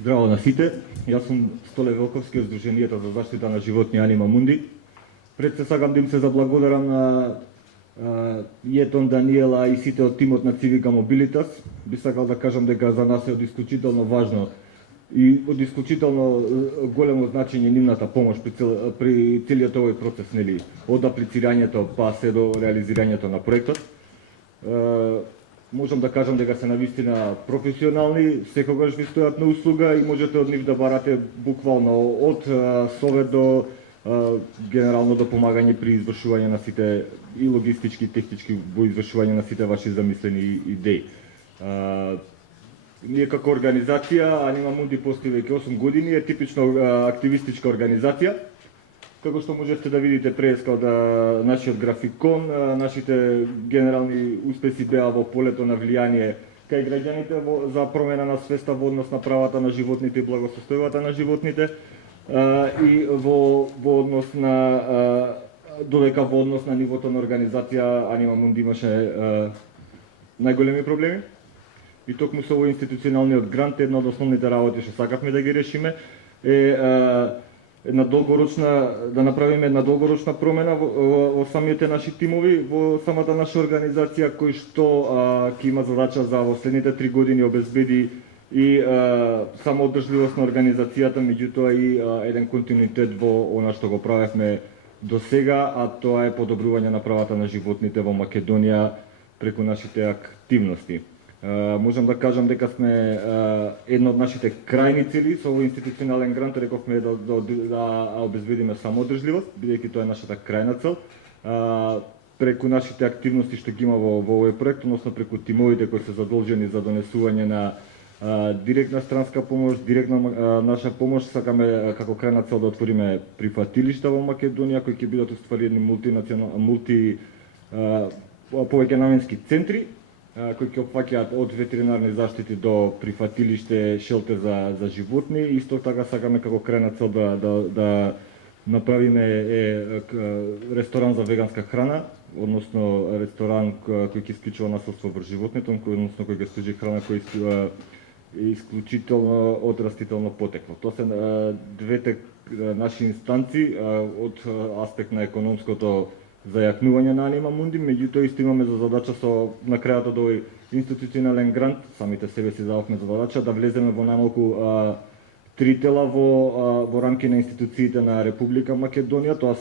Здраво на сите, јас сум Столе Велковски од Сдруженијето за заштита на животни Анима Мунди. Пред се сакам да им се заблагодарам на Јетон, Даниела и сите од тимот на Цивика Мобилитас. Би сакал да кажам дека за нас е од исклучително важно и од исклучително големо значење нивната помош при целиот овој процес, нели, од аплицирањето па се до реализирањето на проектот. Можам да кажам дека се навистина професионални, секогаш ви стојат на услуга и можете од нив да барате буквално од совет до генерално до помагање при извршување на сите и логистички и технички во извршување на сите ваши замислени идеи. Ние како организација Анима Мунди постои веќе 8 години, е типично активистичка организација. Како што можете да видите преска од нашиот графикон, нашите генерални успеси беа во полето на влијание кај граѓаните за промена на свеста во однос на правата на животните и благосостојбата на животните и во однос на додека во однос на нивото на организација Анима Мунди имаше најголеми проблеми. И токму со овој институционалниот грант една од основните работи што сакавме да ги решиме е да направиме една долгорочна промена во самите наши тимови, во самата наша организација, кој што ќе има задача за во следните 3 години обезбеди и самоодржливост на организацијата, меѓутоа и еден континуитет во она што го правевме до сега, а тоа е подобрување на правата на животните во Македонија преку нашите активности. Можам да кажам дека сме една од нашите крајни цели со овој институционален грант, рековме да обезбедиме самоодржливост, бидејќи тоа е нашата крајна цел. Преку нашите активности што ги има во овој проект, односно преку тимовите кои се задолжени за донесување на директна странска помош, директна наша помош, сакаме како крајна цел да отвориме прифатилишта во Македонија кои ќе бидат уствари едни повеќе наменски центри кои ќе опфаќаат од ветеринарни заштити до прифатилиште, шелтер за животни. Исто така сакаме како крајна цел да направиме ресторан за веганска храна, односно ресторан кој ќе исклучува насилство врз животните, односно кој ќе служи храна кој е исклучително од растително потекло. Тоа се двете наши инстанци од аспект на економското зајакнување на Анима Мунди, меѓутоа исто имаме за задача на крајот од овој институционален грант, самите себе си задавме за задача да влеземе во најмалку 3 тела во рамки на институциите на Република Македонија. Тоа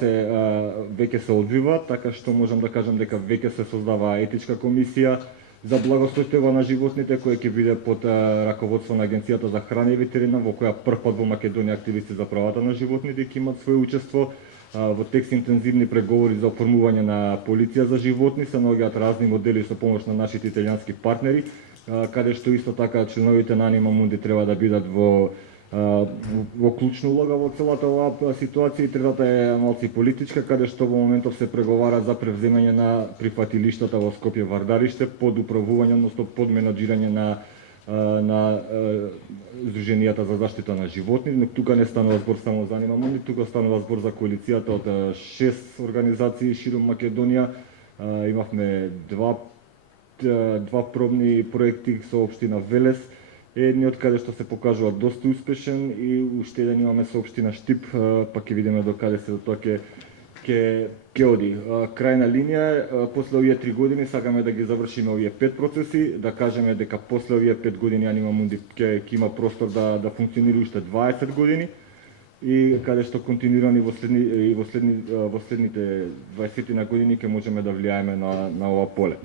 веќе се одвива, така што можам да кажам дека веќе се создава етичка комисија за благосостојба на животните, која ќе биде под раководство на Агенцијата за храна и ветерина, во која првпат во Македонија активисти за правата на животните ќе имат своје учество. Во текст интензивни преговори за оформување на полиција за животни се наоѓаат разни модели со помош на нашите италијански партнери, каде што исто така членовите на Анима Мунди треба да бидат во клучна улога во целата оваа ситуација. И третата е малку политичка, каде што во моментов се преговара за превземање на прифатилиштата во Скопје Вардарище под управување, односно под менаџирање на Сдруженијата за заштита на животни, но тука не станува збор само за Анима Мунди, тука станува збор за коалицијата од 6 организации широм Македонија. Имавме два пробни проекти со општина Велес, едниот каде што се покажува доста успешен и уште еден имаме со општина Штип, па ќе видиме до каде се тоа ќе оди. Крајна линија, после овие 3 години сакаме да ги завршиме овие 5 процеси, да кажеме дека после овие 5 години Анима Мунди ќе има простор да функционира уште 20 години и каде што континуирани во следните 20 на години ќе можеме да влијаеме на ова поле.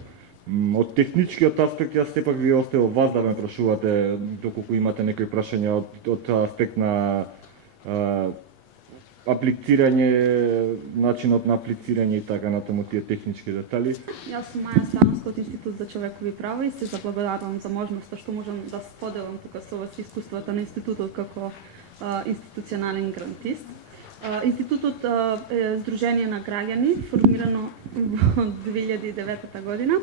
Од техничкиот аспект јас сепак ви оставил вас да ме прашувате доколку имате некои прашања од аспект на аплицирање, начинот на аплицирање и така натаму тие технички детали. Јас сум Маја Становска од Институт за човекови права и се заблагодарувам за можноста што можам да споделам тука со вас искуствата на институтот како институционален грантист. Институтот е Сдружение на граѓани, формирано во 2009 година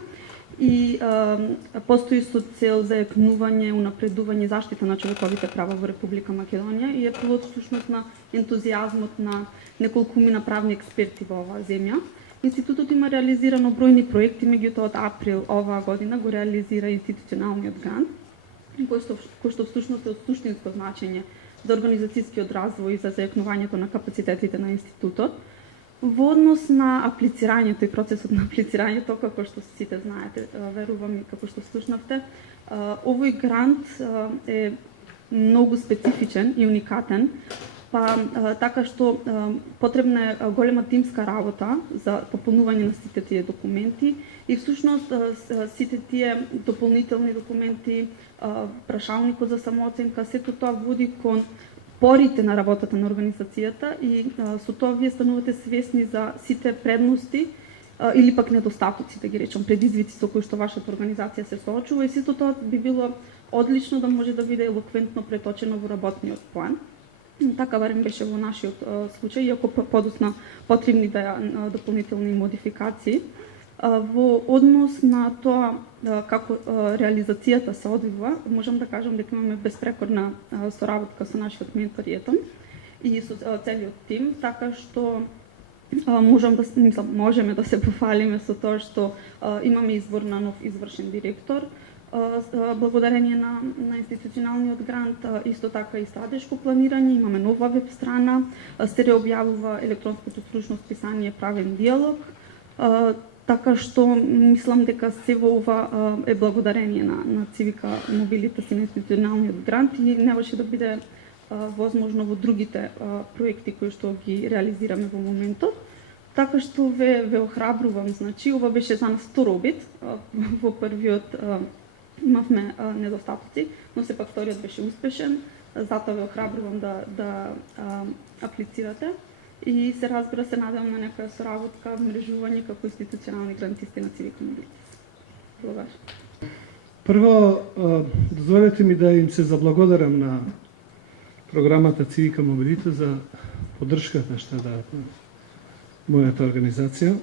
и постои со цел зајакнување, унапредување и заштита на човековите права во Република Македонија и е плод всушност на ентузијазмот на неколкумина правни експерти во оваа земја. Институтот има реализирано бројни проекти, меѓутоа од април оваа година го реализира институционалниот грант кој што всушност е од суштинско значење за организацијскиот развој и за зајакнувањето на капацитетите на институтот. Во однос на аплицирањето и процесот на аплицирањето, како што сите знаете, верувам и како што слушнавте, овој грант е многу специфичен и уникатен, па така што потребна е голема тимска работа за пополнување на сите тие документи и всушност сите тие дополнителни документи, прашалникот за самооценка, сето тоа води кон порите на работата на организацијата и со тоа вие станувате свесни за сите предности или пак недостатоци, да ги речем, предизвици со кои што вашата организација се соочува и сето тоа би било одлично да може да биде елоквентно преточено во работниот план. Така барем беше во нашиот случај, иако подосна потребни да дополнителни модификации. Во однос на тоа како реализацијата се одвива, можам да кажам дека имаме безпрекорна соработка со нашиот ментор Етон и со целиот тим, така што можеме да се пофалиме со тоа што имаме избор на нов извршен директор, благодарение на институционалниот грант, исто така и стратешко планирање, имаме нова веб страна, се реобјавува електронското стручно списание Правен диалог, така што мислам дека се во ова е благодарение на Цивика Мобилитас и на институционалниот грант и не може да биде возможно во другите проекти кои што ги реализираме во моментот. Така што ве охрабрувам, значи ова беше за нас втор обид, во првиот имавме недостатоци, но сепак вториот беше успешен, затоа ве охрабрувам да аплицирате и се разбира се надевам на некоја соработка, мрежување како институционални грантисти на Цивика Мобилитас. Благодарам. Прво, дозволете ми да им се заблагодарам на програмата Цивика Мобилитас за поддршката што даат на мојата организација,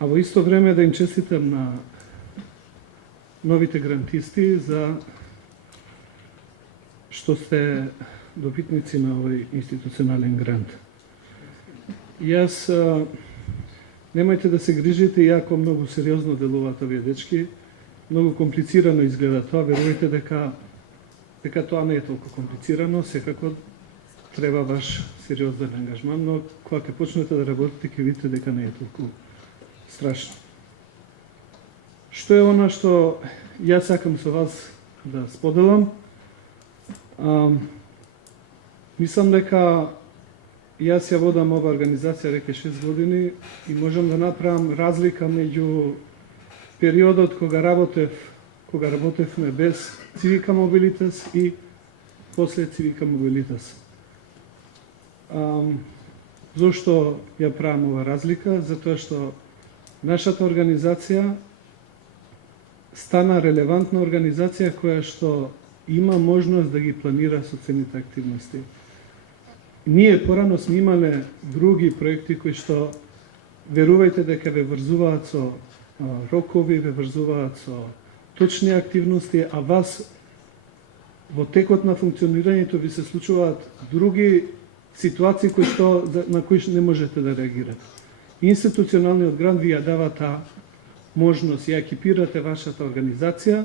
а во исто време да им честитам на новите грантисти за што сте добитници на овој институционален грант. Јас, немојте да се грижите, иако многу сериозно делуваат овие дечки, многу комплицирано изгледа тоа, верувајте дека тоа не е толку комплицирано, секако треба ваш сериозен ангажман, но кога ќе почнете да работите, ќе видите дека не е толку страшно. Што е она што јас сакам со вас да споделам? Мислам дека јас ја водам ова организација реке 6 години и можам да направам разлика меѓу периодот кога работевме без Цивика Мобилитас и после Цивика Мобилитас. Зошто ја правам ова разлика? Затоа што нашата организација стана релевантна организација која што има можност да ги планира социјалните активности. Ние порано сме имале други проекти кои што верувајте дека ве врзуваат со рокови, ве врзуваат со точни активности, а вас во текот на функционирањето ви се случуваат други ситуации на кои не можете да реагирате. Институционалниот грант ви ја дава таа можност, ја екипирате вашата организација,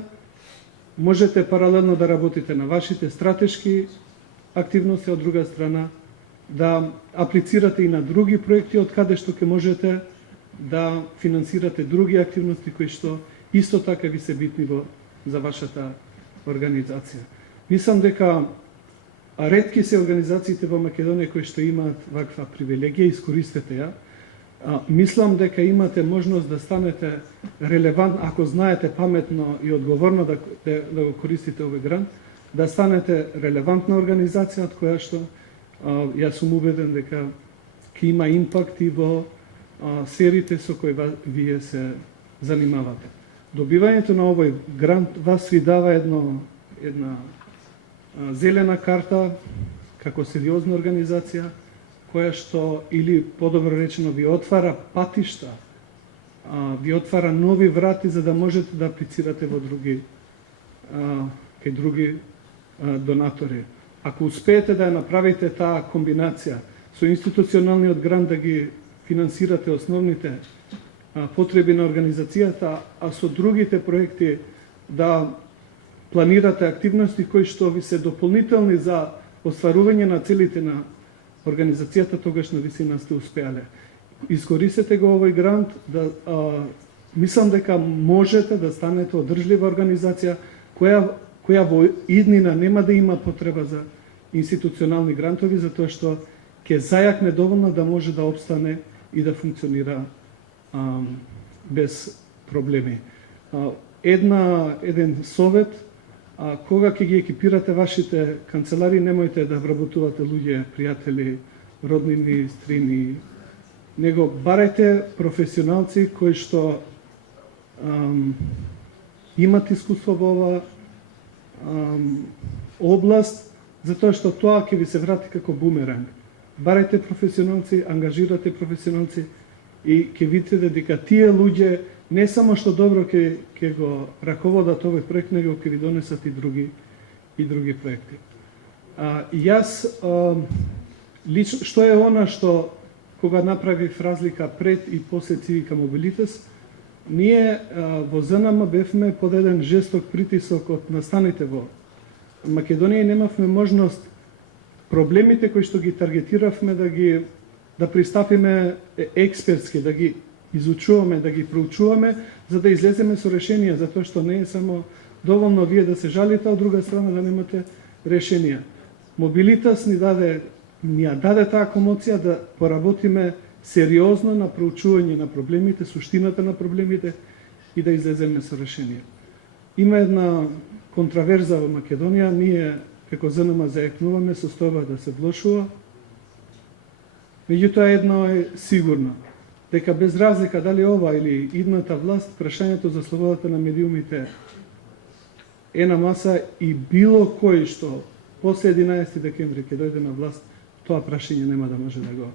можете паралелно да работите на вашите стратешки активности, од друга страна да аплицирате и на други проекти од каде што ќе можете да финансирате други активности кои што исто така ви се битни за вашата организација. Мислам дека ретки се организациите во Македонија кои што имаат ваква привилегија, искористете ја. Мислам дека имате можност да станете релевантни, ако знаете паметно и одговорно да го користите овој грант, да станете релевантна организација од која што јас сум убеден дека ќе има импакт и во сериите со кои вие се занимавате. Добивањето на овој грант вас ви дава една зелена карта како сериозна организација која што, или подобро речено, ви отвара патишта, ви отвара нови врати за да можете да аплицирате во кај други донатори. Ако успеете да ја направите таа комбинација со институционалниот грант да ги финансирате основните потреби на организацијата, а со другите проекти да планирате активности кои што ви се дополнителни за остварување на целите на организацијата, тогаш на висина сте успеале. Искористете го овој грант, мислам дека можете да станете одржлива организација која во иднина нема да има потреба за институционални грантови, затоа што ќе зајакне доволно да може да обстане и да функционира без проблеми. Еден совет, кога ќе ги екипирате вашите канцелари, немојте да вработувате луѓе, пријатели, роднини, стрини, него барајте професионалци кои што имат искуство во оваа област, затоа што тоа ќе ви се врати како бумеранг. Барајте професионалци, ангажирате професионалци и ќе видите дека тие луѓе не само што добро ќе го раководат овој проект, него ќе ви донесат и други проекти. Јас лично, што е она што кога направив разлика пред и после Цивика Мобилитас, ние во ЗНМ бевме под еден жесток притисок од настаните во Македонија и немавме можност проблемите кои што ги таргетиравме да пристапиме експертски, да ги изучуваме, да ги проучуваме, за да излеземе со решенија, затоа што не е само доволно вие да се жалите, а од друга страна да немате решенија. Мобилитас ни даде таа комоција да поработиме сериозно на проучување на проблемите, суштината на проблемите и да излеземе со решенија. Има една контраверза во Македонија, ние како ЗНМ зајакнуваме состојба да се влошува. Меѓутоа едно е сигурно, дека без разлика дали ова или идната власт, прашањето за слободата на медиумите е на маса и било кој што после 11 декември ќе дојде на власт, тоа прашање нема да може да го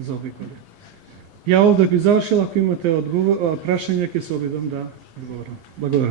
заобиколи. Ја овде би завршила, ако имате прашања, ќе се обидам да одговорам. Благодарам.